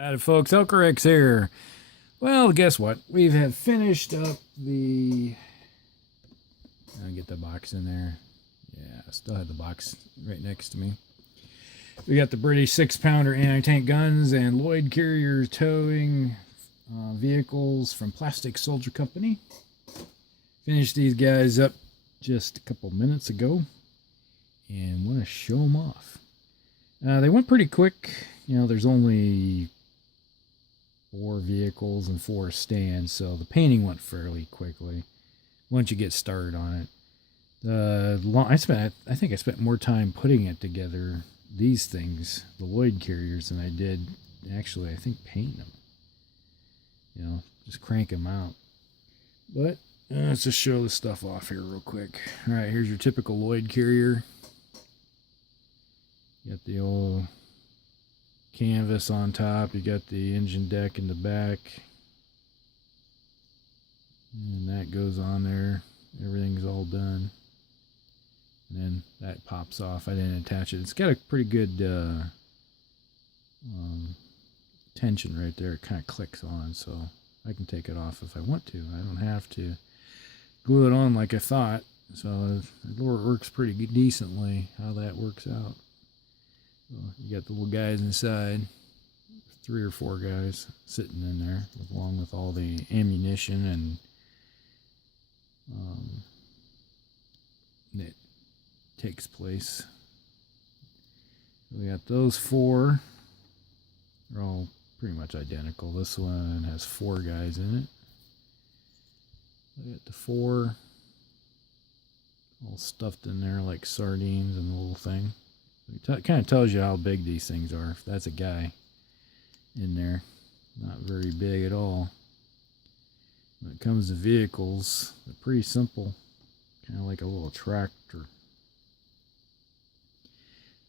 Howdy folks, Elcorex here. Well, guess what? We have finished up the... I'll get the box in there. Yeah, I still had the box right next to me. We got the British 6-pounder anti-tank guns and Loyd carrier towing vehicles from Plastic Soldier Company. Finished these guys up just a couple minutes ago and want to show them off. They went pretty quick. You know, there's only 4 vehicles and 4 stands, so the painting went fairly quickly once you get started on it. I think I spent more time putting it together, these things, the Loyd carriers, than I did actually, I think, painting them. You know, just crank them out. But let's just show this stuff off here real quick. All right, here's your typical Loyd carrier. You got the old canvas on top, you got the engine deck in the back, and that goes on there. Everything's all done, and then that pops off. I didn't attach it. It's got a pretty good tension right there. It kind of clicks on, so I can take it off if I want to. I don't have to glue it on like I thought, so it works pretty decently how that works out. So you got the little guys inside, 3 or 4 guys sitting in there, along with all the ammunition and that takes place. So we got those 4. They're all pretty much identical. This one has 4 guys in it. We got the 4 all stuffed in there like sardines and the little thing. It kind of tells you how big these things are. If that's a guy in there, not very big at all. When it comes to vehicles, they're pretty simple, kind of like a little tractor.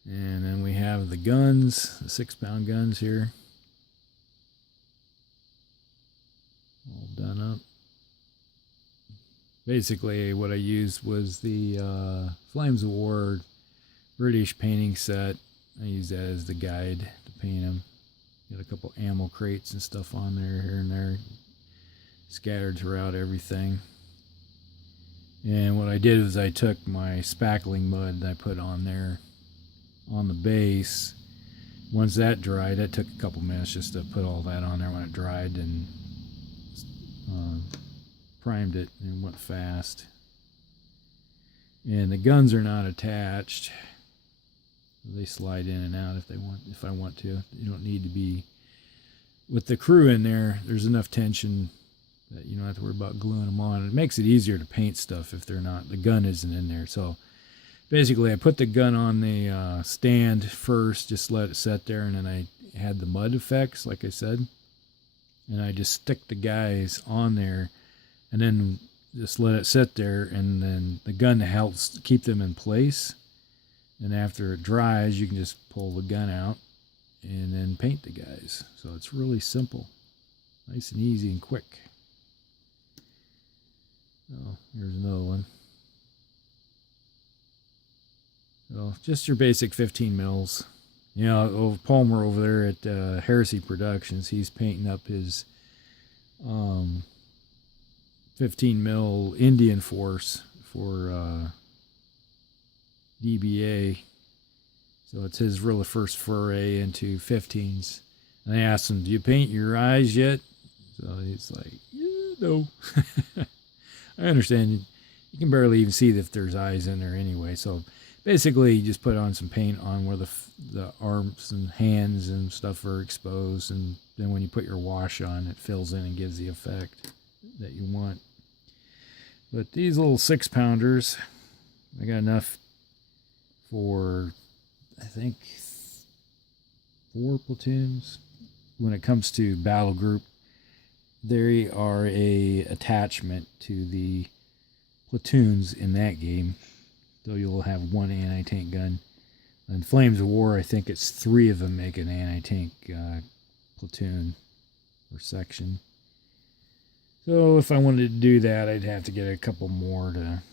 And then we have the guns, the 6-pound guns here, all done up. Basically, what I used was the Flames of War British painting set. I use that as the guide to paint them. Got a couple ammo crates and stuff on there, here and there, scattered throughout everything. And what I did was I took my spackling mud that I put on there on the base. Once that dried, that took a couple minutes just to put all that on there when it dried, and primed it, and went fast. And the guns are not attached. They slide in and out if I want to. You don't need to be with the crew in there. There's enough tension that you don't have to worry about gluing them on. It makes it easier to paint stuff if the gun isn't in there. So basically, I put the gun on the stand first, just let it set there, and then I had the mud effects, like I said, and I just stick the guys on there, and then just let it sit there, and then the gun helps keep them in place. And after it dries, you can just pull the gun out and then paint the guys. So it's really simple. Nice and easy and quick. So here's another one. So just your basic 15 mils. You know, Palmer over there at Heresy Productions, he's painting up his 15 mil Indian Force for DBA, so it's his really first foray into 15s. And I asked him, "Do you paint your eyes yet?" So he's like, "Yeah, no." I understand. You can barely even see if there's eyes in there anyway. So basically, you just put on some paint on where the arms and hands and stuff are exposed, and then when you put your wash on, it fills in and gives the effect that you want. But these little 6-pounders, I got enough for, I think, 4 platoons. When it comes to Battlegroup, they are a attachment to the platoons in that game. So you'll have 1 anti-tank gun. In Flames of War, I think it's 3 of them make an anti-tank platoon or section. So if I wanted to do that, I'd have to get a couple more to...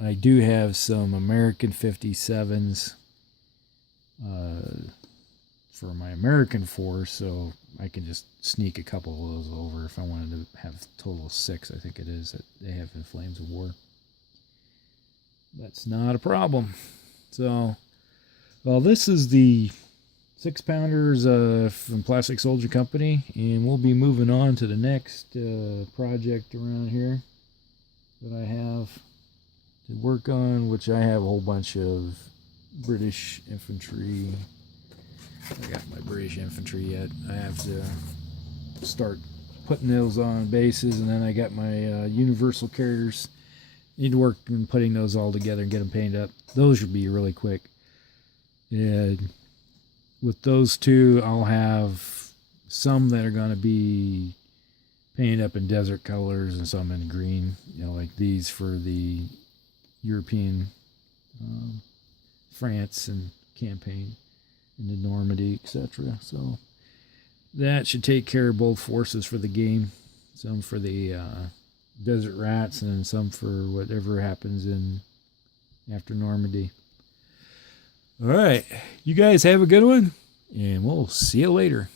I do have some American 57s for my American force, so I can just sneak a couple of those over if I wanted to have a total of 6, I think it is, that they have in Flames of War. That's not a problem. So, well, this is the 6-pounders from Plastic Soldier Company, and we'll be moving on to the next project around here that I have to work on, which I have a whole bunch of British infantry. I got my British infantry yet. I have to start putting those on bases, and then I got my universal carriers. Need to work on putting those all together and get them painted up. Those should be really quick. And with those two, I'll have some that are going to be painted up in desert colors and some in green. You know, like these for the European France and campaign into Normandy, etc. So that should take care of both forces for the game. Some for the desert rats and some for whatever happens in after Normandy. All right, you guys have a good one, and we'll see you later.